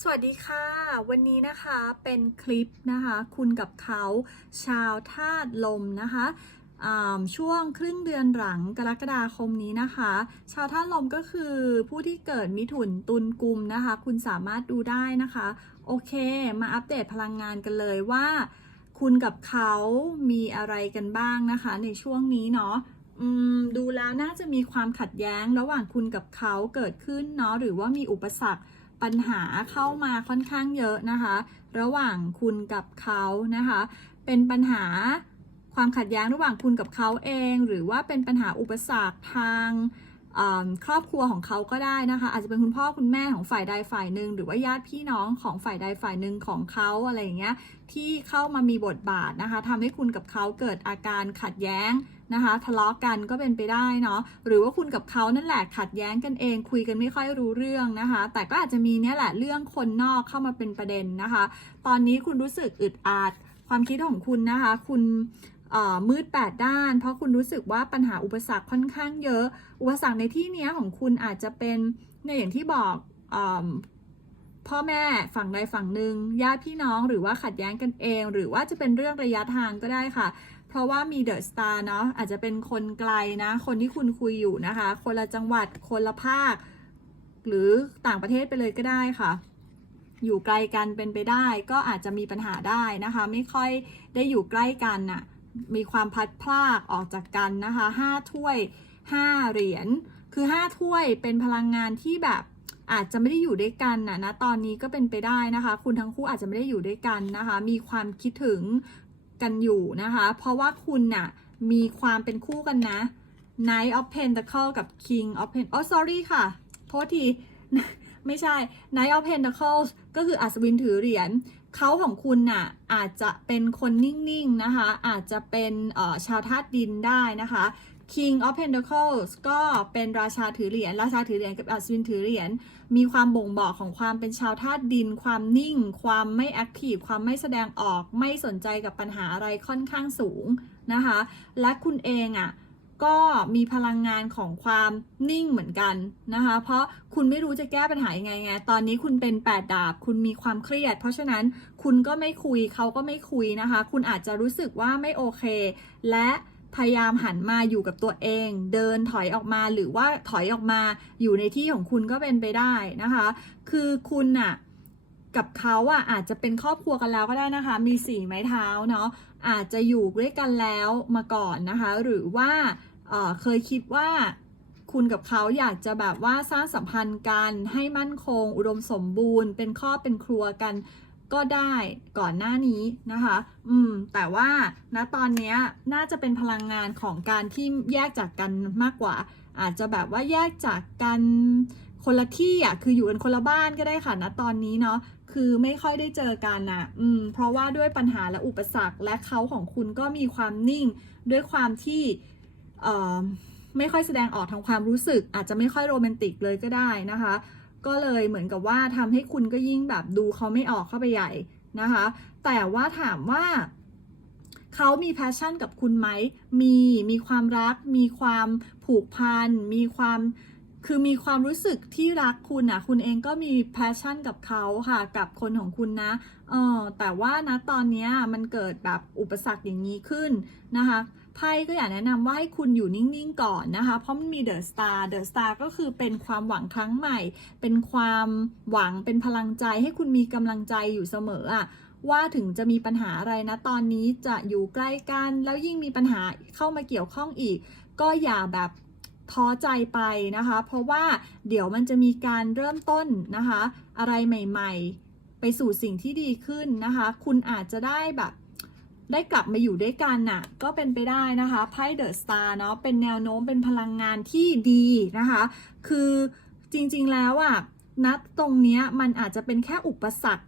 สวัสดีค่ะ วันนี้นะคะเป็นคลิปนะคะ คุณกับเขาชาวธาตุลมนะคะช่วงครึ่งเดือนหลังกรกฎาคมนี้นะคะ ชาวธาตุลมก็คือผู้ที่เกิดมิถุนตุลกุมนะคะ คุณสามารถดูได้นะคะ โอเค มาอัปเดตพลังงานกันเลยว่า คุณกับเขามีอะไรกันบ้างนะคะ ในช่วงนี้เนาะดูแล้วน่าจะมีความขัดแย้งระหว่างคุณกับเขาเกิดขึ้นเนาะหรือว่ามีอุปสรรค ปัญหาเข้ามาค่อนข้างเยอะนะคะ ระหว่างคุณกับเขานะคะ เป็นปัญหาความขัดแย้งระหว่างคุณกับเขาเอง หรือว่าเป็นปัญหาอุปสรรคทางครอบครัวของเขาก็ได้นะคะ อาจจะเป็นคุณพ่อคุณแม่ของฝ่ายใดฝ่ายหนึ่งหรือว่าญาติพี่น้องของฝ่ายใดฝ่ายหนึ่งของเขาอะไรอย่างเงี้ยที่เข้ามามีบทบาทนะคะทำให้คุณกับเขาเกิดอาการขัดแย้ง นะคะทะเลาะกันก็เป็นไปได้เนาะหรือว่าคุณกับเขานั่นแหละขัดแย้งกันเอง คุยกันไม่ค่อยรู้เรื่องนะคะ แต่ก็อาจจะมีเนี่ยแหละเรื่องคนนอกเข้ามาเป็นประเด็นนะคะ ตอนนี้คุณรู้สึกอึดอัดความคิดของคุณนะคะ คุณมืดแปดด้าน เพราะคุณรู้สึกว่าปัญหาอุปสรรคค่อนข้างเยอะ อุปสรรคในที่นี้ของคุณอาจจะเป็นในอย่างที่บอกอพ่อแม่ฝั่งใดฝั่งหนึ่งญาติพี่น้องหรือว่าขัดแย้งกันเอง หรือว่าจะเป็นเรื่องระยะทางก็ได้ค่ะ เพราะว่ามีเดอะสตาร์เนาะอาจจะเป็นคนไกลนะ คนที่คุณคุยอยู่นะคะ คนละจังหวัดคนละภาค หรือต่างประเทศไปเลยก็ได้ค่ะ อยู่ไกลกันเป็นไปได้ ก็อาจจะมีปัญหาได้นะคะ ไม่ค่อยได้อยู่ใกล้กันน่ะมีความพัดพลากออกจากกันนะคะห้าถ้วยห้าเหรียญคือห้าถ้วยเป็นพลังงานที่แบบอาจจะไม่ได้อยู่ด้วยกันน่ะนะตอนนี้ก็เป็นไปได้นะคะ คุณทั้งคู่อาจจะไม่ได้อยู่ด้วยกันนะคะ มีความคิดถึง กันอยู่นะคะ เพราะว่าคุณน่ะมีความเป็นคู่กันนะ Knight of Pentacle กับ King of Pentacle อ๋อ sorry ค่ะ โทษที ไม่ใช่ Knight of Pentacles ก็คืออัศวินถือเหรียญเขาของคุณน่ะอาจจะเป็นคนนิ่ง ๆ นะคะ อาจจะเป็นชาวธาตุดินได้นะคะ King of Pentacles ก็เป็นราชาถือเหรียญ ราชาถือเหรียญกับอัศวินถือเหรียญ มีความบ่งบอกของความเป็นชาวธาตุดิน ความนิ่ง ความไม่แอคทีฟ ความไม่แสดงออก ไม่สนใจกับปัญหาอะไรค่อนข้างสูงนะคะ และคุณเองอะ่ะก็มีพลังงานของความนิ่งเหมือนกันนะคะ เพราะคุณไม่รู้จะแก้ปัญหายังไงไง ตอนนี้คุณเป็นแปดดาบ คุณมีความเครียด เพราะฉะนั้นคุณก็ไม่คุยเขาก็ไม่คุยนะคะ คุณอาจจะรู้สึกว่าไม่โอเค และ พยายามหันมาอยู่กับตัวเอง เดินถอยออกมาหรือว่าถอยออกมาอยู่ในที่ของคุณก็เป็นไปได้นะคะ คือคุณน่ะกับเขาอะอาจจะเป็นครอบครัวกันแล้วก็ได้นะคะ มีสี่ไม้เท้าเนาะอาจจะอยู่ด้วยกันแล้วมาก่อนนะคะ หรือว่าเเคยคิดว่าคุณกับเขาอยากจะแบบว่าสร้างสัมพันธ์กันให้มั่นคง อุดมสมบูรณ์ เป็นครอบเป็นครัวกัน ก็ได้ก่อนหน้านี้นะคะ อืม แต่ว่าณตอนนี้น่าจะเป็นพลังงานของการที่แยกจากกันมากกว่า อาจจะแบบว่าแยกจากกันคนละที่อะ คืออยู่กันคนละบ้านก็ได้ค่ะณตอนนี้เนาะ คือไม่ค่อยได้เจอกันน่ะ อืม เพราะว่าด้วยปัญหาและอุปสรรคและเขาของคุณก็มีความนิ่ง ด้วยความที่ เอ่อ ไม่ค่อยแสดงออกทางความรู้สึก อาจจะไม่ค่อยโรแมนติกเลยก็ได้นะคะ ก็เลยเหมือนกับว่าทำให้คุณก็ยิ่งแบบดูเขาไม่ออกเข้าไปใหญ่นะคะ แต่ว่าถามว่าเขามีแพชชั่นกับคุณไหม มี มีความรัก มีความผูกพัน มีความ คือมีความรู้สึกที่รักคุณอะคุณเองก็มีแพชชั่นกับเขาค่ะ กับคนของคุณนะ เออแต่ว่านะตอนนี้มันเกิดแบบอุปสรรคอย่างนี้ขึ้นนะคะ ไพ่ก็อยากแนะนำว่าให้คุณอยู่นิ่งๆก่อนนะคะ เพราะมันมีเดอะสตาร์เดอะสตาร์ก็คือเป็นความหวังครั้งใหม่ เป็นความหวังเป็นพลังใจ ให้คุณมีกำลังใจอยู่เสมออะว่าถึงจะมีปัญหาอะไรนะตอนนี้จะอยู่ใกล้กัน แล้วยิ่งมีปัญหาเข้ามาเกี่ยวข้องอีก ก็อย่าแบบท้อใจไปนะคะ เพราะว่าเดี๋ยวมันจะมีการเริ่มต้นนะคะ อะไรใหม่ ๆ ไปสู่สิ่งที่ดีขึ้นนะคะ คุณอาจจะได้แบบ ได้กลับมาอยู่ด้วยกันน่ะก็เป็นไปได้นะคะไพ่เดอะสตาร์เนาะเป็นแนวโน้มเป็นพลังงานที่ดีนะคะ คือจริงๆแล้วอะนัดตรงเนี้ยมันอาจจะเป็นแค่อุปสรรค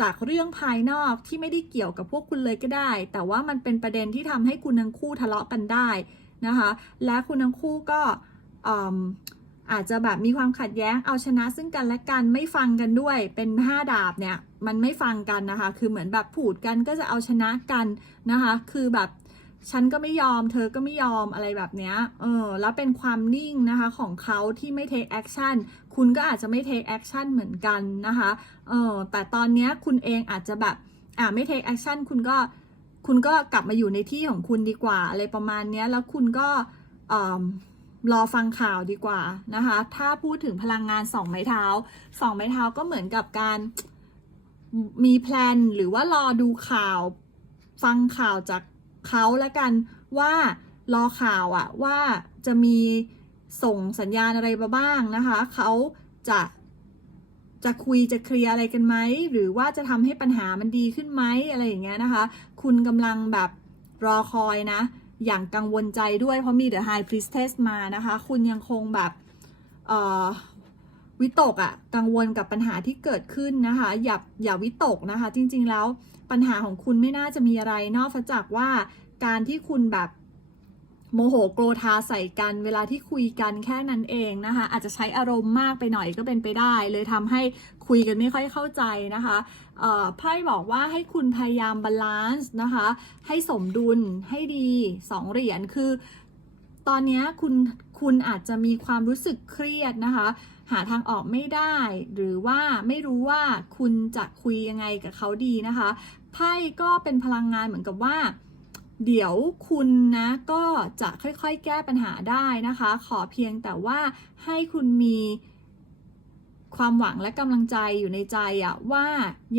จากเรื่องภายนอกที่ไม่ได้เกี่ยวกับพวกคุณเลยก็ได้ แต่ว่ามันเป็นประเด็นที่ทำให้คุณทั้งคู่ทะเลาะกันได้นะคะ และคุณทั้งคู่ก็อาจจะแบบมีความขัดแย้งเอาชนะซึ่งกันและกันไม่ฟังกันด้วยเป็นห้าดาบเนี่ย มันไม่ฟังกันนะคะ คือเหมือนแบบผูดกันก็จะเอาชนะกันนะคะ คือแบบฉันก็ไม่ยอม เธอก็ไม่ยอมอะไรแบบเนี้ย เออ แล้วเป็นความนิ่งนะคะของเขาที่ไม่ take action คุณก็อาจจะไม่ take action เหมือนกันนะคะ เออ แต่ตอนเนี้ยคุณเองอาจจะแบบ อ่าไม่ take action คุณก็ คุณก็กลับมาอยู่ในที่ของคุณดีกว่า อะไรประมาณเนี้ยแล้วคุณก็เอ่อรอฟังข่าวดีกว่านะคะ ถ้าพูดถึงพลังงานสองไม้เท้าสองไม้เท้าก็เหมือนกับการ มีแพลนหรือว่ารอดูข่าว ฟังข่าวจากเขาแล้วกันว่ารอข่าวอะว่าจะมีส่งสัญญาณอะไรมาบ้างนะคะเขาจะจะคุยจะเคลียร์อะไรกันไหมหรือว่าจะทำให้ปัญหามันดีขึ้นไหมอะไรอย่างเงี้ยนะคะ คุณกำลังแบบรอคอยนะ อย่างกังวลใจด้วยเพราะมี The High Priestess มานะคะ คุณยังคงแบบเอ่อ วิตกอะ่ะกังวลกับปัญหาที่เกิดขึ้นนะคะ อย่าอย่าวิตกนะคะ จริงๆแล้วปัญหาของคุณไม่น่าจะมีอะไรนอกจากว่าการที่คุณแบบโมโหโกรธาใส่กันเวลาที่คุยกันแค่นั้นเองนะคะ อาจจะใช้อารมณ์มากไปหน่อยก็เป็นไปได้ เลยทำให้คุยกันไม่ค่อยเข้าใจนะคะไพ่บอกว่าให้คุณพยายามบาลานซ์นะคะ ให้สมดุลให้ดีสองเหรียญคือ ตอนนี้คุณ คุณอาจจะมีความรู้สึกเครียดนะคะ หาทางออกไม่ได้ หรือว่าไม่รู้ว่าคุณจะคุยยังไงกับเขาดีนะคะไพ่ก็เป็นพลังงานเหมือนกับว่า เดี๋ยวคุณนะก็จะค่อยๆ แก้ปัญหาได้นะคะ ขอเพียงแต่ว่าให้คุณมี ความหวังและกำลังใจอยู่ในใจอะว่า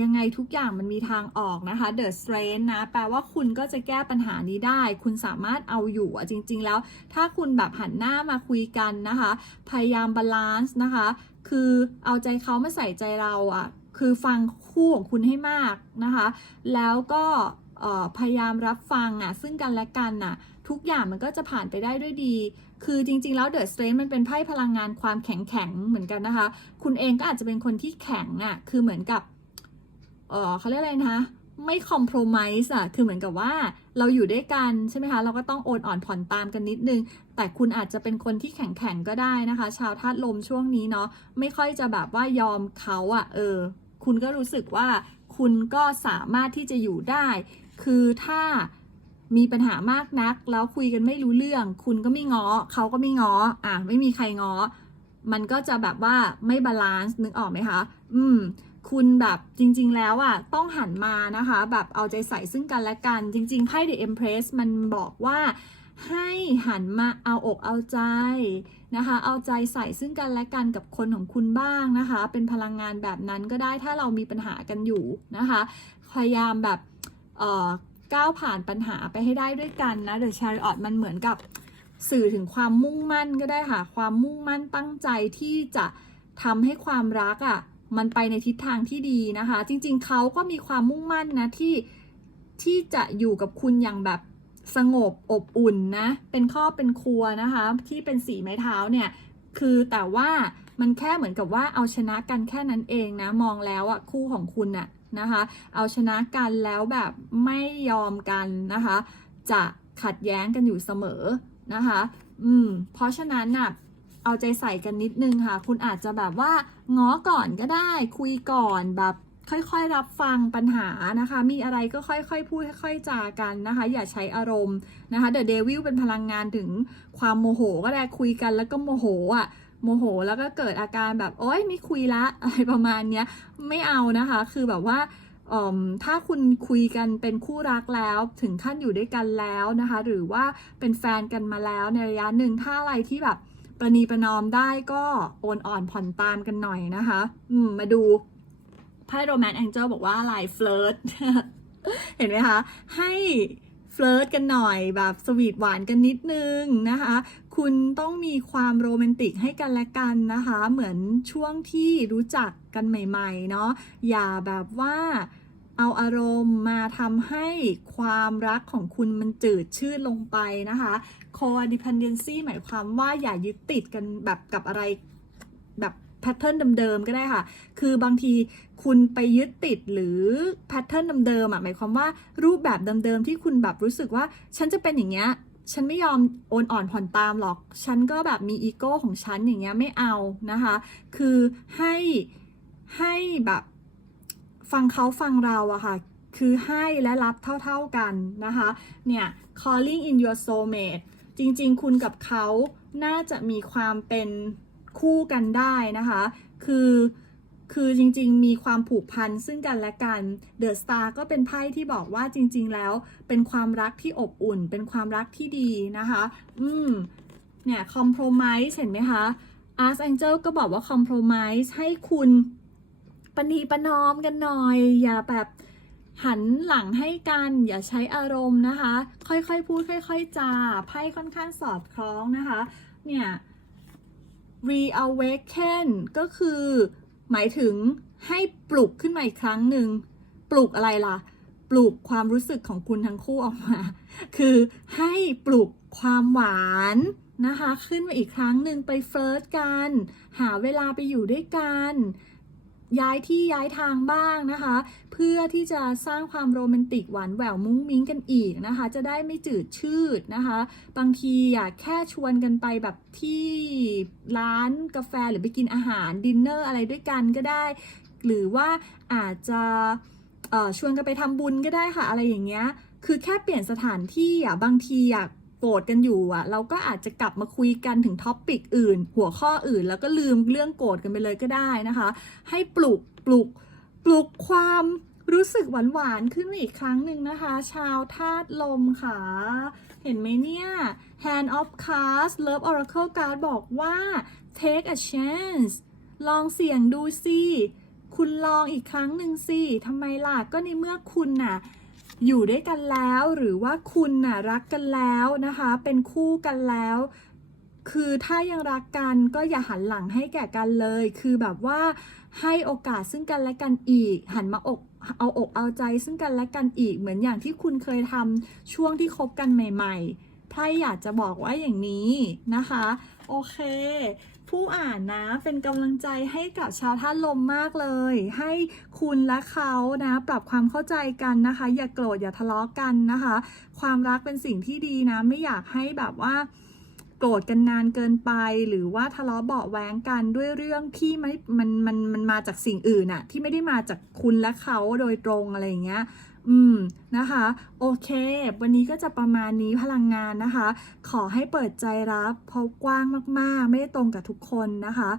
ยังไงทุกอย่างมันมีทางออกนะคะ The Strength นะ แปลว่าคุณก็จะแก้ปัญหานี้ได้ คุณสามารถเอาอยู่อะจริง ๆ แล้ว ถ้าคุณแบบหันหน้ามาคุยกันนะคะ พยายามบาลานซ์นะคะ คือเอาใจเขามาใส่ใจเราอะคือฟังคู่ของคุณให้มากนะคะ แล้วก็พยายามรับฟังอะซึ่งกันและกันน่ะทุกอย่างมันก็จะผ่านไปได้ด้วยดี คือจริง ๆ แล้วเดอะสเตรนมันเป็นไพ่พลังงานความแข็งแข็งๆเหมือนกันนะคะ คุณเองก็อาจจะเป็นคนที่แข็งอะ คือเหมือนกับ เออเขาเรียกอะไรนะคะไม่คอม p r o m i s e อะคือเหมือนกับว่าเราอยู่ด้วยกันใช่ไหมคะ เราก็ต้องโอนอ่อนผ่อนตามกันนิดนึง แต่คุณอาจจะเป็นคนที่แข็งแข็งๆก็ได้นะคะ ชาวธาตุลมช่วงนี้เนาะ ไม่ค่อยจะแบบว่ายอมเขาอะเออ คุณก็รู้สึกว่าคุณก็สามารถที่จะอยู่ได้ คือถ้า มีปัญหามากนัก แล้วคุยกันไม่รู้เรื่อง คุณก็ไม่ง้อเขาก็ไม่ง้ออะไม่มีใครง้อ มันก็จะแบบว่าไม่บาลานซ์นึกออกไหมคะ อืม คุณแบบจริง ๆ แล้วอะต้องหันมานะคะ แบบเอาใจใส่ซึ่งกันและกัน จริง ๆไพ่ The Empress มันบอกว่าให้หันมาเอาอกเอาใจนะคะ เอาใจใส่ซึ่งกันและกันกับคนของคุณบ้างนะคะ เป็นพลังงานแบบนั้นก็ได้ถ้าเรามีปัญหากันอยู่นะคะ พยายามแบบ ก้าวผ่านปัญหาไปให้ได้ด้วยกันนะ The Chariot มันเหมือนกับสื่อถึงความมุ่งมั่นก็ได้ค่ะ ความมุ่งมั่นตั้งใจที่จะทำให้ความรักอะ่ะมันไปในทิศทางที่ดีนะคะ จริงๆเขาก็มีความมุ่งมั่นนะที่ที่จะอยู่กับคุณอย่างแบบสงบอบอุ่นนะ เป็นครอบเป็นครัวนะคะ ที่เป็นสีไม้เท้าเนี่ยคือแต่ว่ามันแค่เหมือนกับว่าเอาชนะกันแค่นั้นเองนะ มองแล้วอะคู่ของคุณอะ นะคะ เอาชนะกันแล้วแบบไม่ยอมกันนะคะ จะขัดแย้งกันอยู่เสมอนะคะ อืม เพราะฉะนั้นน่ะเอาใจใส่กันนิดนึงค่ะ คุณอาจจะแบบว่าง้อก่อนก็ได้ คุยก่อนแบบค่อยๆ รับฟังปัญหานะคะ มีอะไรก็ค่อยๆ พูดค่อยๆ จากันนะคะ อย่าใช้อารมณ์นะคะ เดอะเดวิลเป็นพลังงานถึงความโมโหก็ได้คุยกันแล้วก็โมโหอะ โมโห แล้วก็เกิดอาการแบบโอ๊ยไม่คุยละอะไรประมาณเนี้ยไม่เอานะคะ คือแบบว่าถ้าคุณคุยกันเป็นคู่รักแล้วถึงขั้นอยู่ด้วยกันแล้วนะคะ หรือว่าเป็นแฟนกันมาแล้วในระยะหนึ่งถ้าอะไรที่แบบประนีประนอมได้ก็โอนอ่อนผ่อนตามกันหน่อยนะคะอืมมาดูไพ่โรแมนต์แองเจิลบอกว่าอะไรเฟลิร์ตเห็นไหมคะ ให้ ฟลิร์ตกันหน่อยแบบสวีทหวานกันนิดนึงนะคะ คุณต้องมีความโรแมนติกให้กันและกันนะคะ เหมือนช่วงที่รู้จักกันใหม่ๆเนาะอย่าแบบว่าเอาอารมณ์มาทำให้ความรักของคุณมันจืดชืดลงไปนะคะ codependency หมายความว่าอย่ายึดติดกันแบบกับอะไรแบบ พทเทิร์นเดิมๆก็ได้ค่ะ คือบางทีคุณไปยึดติดหรือแพทเทิร์นเดิมๆอะหมายความว่ารูปแบบเดิมๆที่คุณแบบรู้สึกว่า ฉันจะเป็นอย่างเงี้ยฉันไม่ยอมโอนอ่อนผ่อนตามหรอก ฉันก็แบบมีอีโก้ของฉันอย่างเงี้ยไม่เอานะคะ คือให้ให้แบบฟังเขาฟังเราอะค่ะ คือให้และรับเท่าๆกันนะคะ เนี่ย calling in your soulmate จริงๆ คุณกับเขาน่าจะมีความเป็น คู่กันได้นะคะ คือคือจริงๆ มีความผูกพันซึ่งกันและกัน The Star ก็เป็นไพ่ที่บอกว่าจริง ๆ แล้วเป็นความรักที่อบอุ่น เป็นความรักที่ดีนะคะ อืม เนี่ย compromise เห็นไหมคะ Archangel ก็บอกว่า compromise ให้คุณปณีประนอมกันหน่อย อย่าแบบหันหลังให้กัน อย่าใช้อารมณ์นะคะ ค่อยๆ พูดค่อย ๆจาไพ่ค่อนข้างสอดคล้องนะคะ เนี่ย reawaken ก็คือ หมายถึงให้ปลุกขึ้นมาอีกครั้งหนึ่ง ปลุกอะไรล่ะ ปลุกความรู้สึกของคุณทั้งคู่ออกมา คือให้ปลุกความหวานนะคะ ขึ้นมาอีกครั้งหนึ่งไปเฟิร์สกัน หาเวลาไปอยู่ด้วยกัน ย้ายที่ย้ายทางบ้างนะคะ เพื่อที่จะสร้างความโรแมนติกหวานแหววมุ้งมิ้งกันอีกนะคะ จะได้ไม่จืดชืดนะคะ บางทีอยากแค่ชวนกันไปแบบที่ร้านกาแฟหรือไปกินอาหารดินเนอร์อะไรด้วยกันก็ได้ หรือว่าอาจจะชวนกันไปทำบุญก็ได้ค่ะอะไรอย่างเงี้ยคือแค่เปลี่ยนสถานที่อะบางทีอยาก โกรธกันอยู่อะเราก็อาจจะกลับมาคุยกันถึงท็อปปิกอื่น หัวข้ออื่น แล้วก็ลืมเรื่องโกรธกันไปเลยก็ได้นะคะ ให้ปลุกปลุกปลุกความรู้สึกหวานหวานๆขึ้นอีกครั้งหนึ่งนะคะ ชาวธาตุลมค่ะ เห็นไหมเนี่ย Hand of Cards Love Oracle Card บอกว่า take a chance ลองเสี่ยงดูสิ คุณลองอีกครั้งหนึ่งสิทำไมล่ะ ก็ในเมื่อคุณน่ะ อยู่ด้วยกันแล้วหรือว่าคุณน่ะรักกันแล้วนะคะ เป็นคู่กันแล้ว คือถ้ายังรักกันก็อย่าหันหลังให้แก่กันเลย คือแบบว่าให้โอกาสซึ่งกันและกันอีก หันมาอกเอาอกเอาใจซึ่งกันและกันอีก เหมือนอย่างที่คุณเคยทำช่วงที่คบกันใหม่ ๆไพ่อยากจะบอกว่าอย่างนี้นะคะ โอเค ผู้อ่านนะเป็นกำลังใจให้กับชาวท่าลมมากเลย ให้คุณและเขานะปรับความเข้าใจกันนะคะ อย่าโกรธอย่าทะเลาะกันนะคะ ความรักเป็นสิ่งที่ดีนะ ไม่อยากให้แบบว่าโกรธกันนานเกินไป หรือว่าทะเลาะเบาแวงกันด้วยเรื่องที่ไม่มันมันมันมาจากสิ่งอื่นอะที่ไม่ได้มาจากคุณและเขาโดยตรงอะไรอย่างเงี้ย อืมนะคะ โอเค วันนี้ก็จะประมาณนี้พลังงานนะคะ ขอให้เปิดใจรับเพราะกว้างมากๆ ไม่ได้ตรงกับทุกคนนะคะ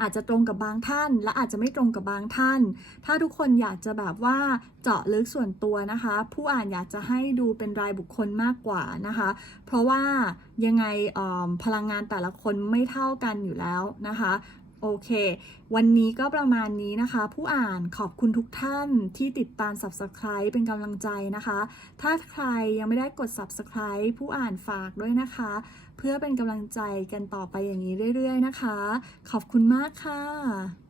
อาจจะตรงกับบางท่าน และอาจจะไม่ตรงกับบางท่าน ถ้าทุกคนอยากจะแบบว่าเจาะลึกส่วนตัวนะคะ ผู้อ่านอยากจะให้ดูเป็นรายบุคคลมากกว่านะคะ เพราะว่ายังไงเอิ่มพลังงานแต่ละคนไม่เท่ากันอยู่แล้วนะคะ โอเค วันนี้ก็ประมาณนี้นะคะ ผู้อ่านขอบคุณทุกท่านที่ติดตาม Subscribe เป็นกำลังใจนะคะ ถ้าใครยังไม่ได้กด Subscribe ผู้อ่านฝากด้วยนะคะ เพื่อเป็นกำลังใจกันต่อไปอย่างนี้เรื่อย ๆ นะคะ ขอบคุณมากค่ะ